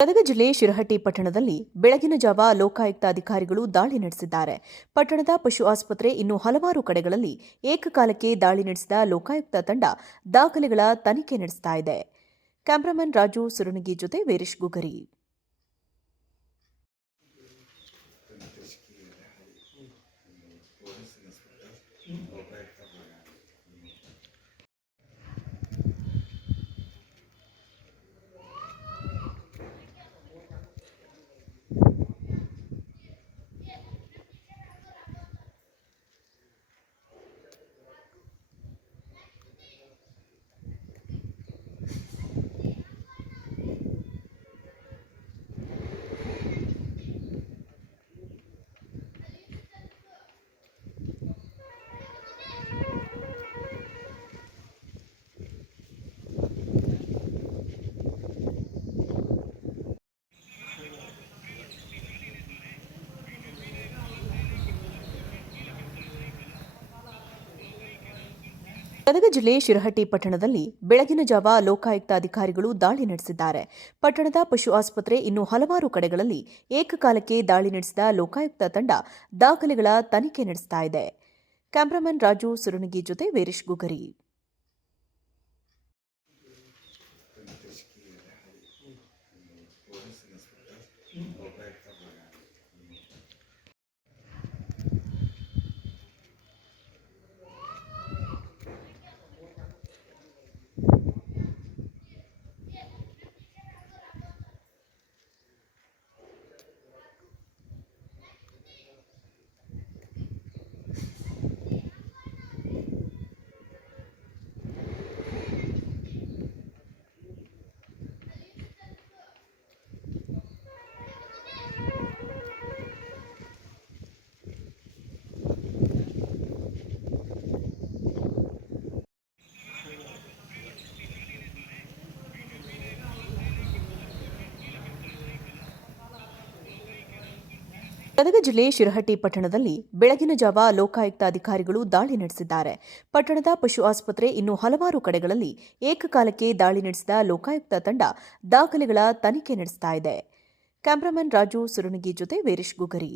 ಗದಗ ಜಿಲ್ಲೆ ಶಿರಹಟ್ಟಿ ಪಟ್ಟಣದಲ್ಲಿ ಬೆಳಗಿನ ಜಾವ ಲೋಕಾಯುಕ್ತ ಅಧಿಕಾರಿಗಳು ದಾಳಿ ನಡೆಸಿದ್ದಾರೆ. ಪಟ್ಟಣದ ಪಶು ಆಸ್ಪತ್ರೆ ಇನ್ನೂ ಹಲವಾರು ಕಡೆಗಳಲ್ಲಿ ಏಕಕಾಲಕ್ಕೆ ದಾಳಿ ನಡೆಸಿದ ಲೋಕಾಯುಕ್ತ ತಂಡ ದಾಖಲೆಗಳ ತನಿಖೆ ನಡೆಸ್ತಾ ಇದೆ. ಕ್ಯಾಮರಾಮನ್ ರಾಜು ಸುರನಗಿ ಜೊತೆ ವೀರೇಶ್ ಗುಗರಿ. ಗದಗ ಜಿಲ್ಲೆ ಶಿರಹಟ್ಟಿ ಪಟ್ಟಣದಲ್ಲಿ ಬೆಳಗಿನ ಜಾವ ಲೋಕಾಯುಕ್ತ ಅಧಿಕಾರಿಗಳು ದಾಳಿ ನಡೆಸಿದ್ದಾರೆ. ಪಟ್ಟಣದ ಪಶು ಆಸ್ಪತ್ರೆ ಇನ್ನೂ ಹಲವಾರು ಕಡೆಗಳಲ್ಲಿ ಏಕಕಾಲಕ್ಕೆ ದಾಳಿ ನಡೆಸಿದ ಲೋಕಾಯುಕ್ತ ತಂಡ ದಾಖಲೆಗಳ ತನಿಖೆ ನಡೆಸ್ತಾ ಇದೆ. ಕ್ಯಾಮರಾಮನ್ ರಾಜು ಸುರನಗಿ ಜೊತೆ ವೀರೇಶ್ ಗುಗರಿ. ಗದಗ ಜಿಲ್ಲೆ ಶಿರಹಟ್ಟಿ ಪಟ್ಟಣದಲ್ಲಿ ಬೆಳಗಿನ ಜಾವ ಲೋಕಾಯುಕ್ತ ಅಧಿಕಾರಿಗಳು ದಾಳಿ ನಡೆಸಿದ್ದಾರೆ. ಪಟ್ಟಣದ ಪಶು ಆಸ್ಪತ್ರೆ ಇನ್ನೂ ಹಲವಾರು ಕಡೆಗಳಲ್ಲಿ ಏಕಕಾಲಕ್ಕೆ ದಾಳಿ ನಡೆಸಿದ ಲೋಕಾಯುಕ್ತ ತಂಡ ದಾಖಲೆಗಳ ತನಿಖೆ ನಡೆಸ್ತಾ ಇದೆ. ಕ್ಯಾಮರಾಮನ್ ರಾಜು ಸುರನಗಿ ಜೊತೆ ವೀರೇಶ್ ಗುಗರಿ.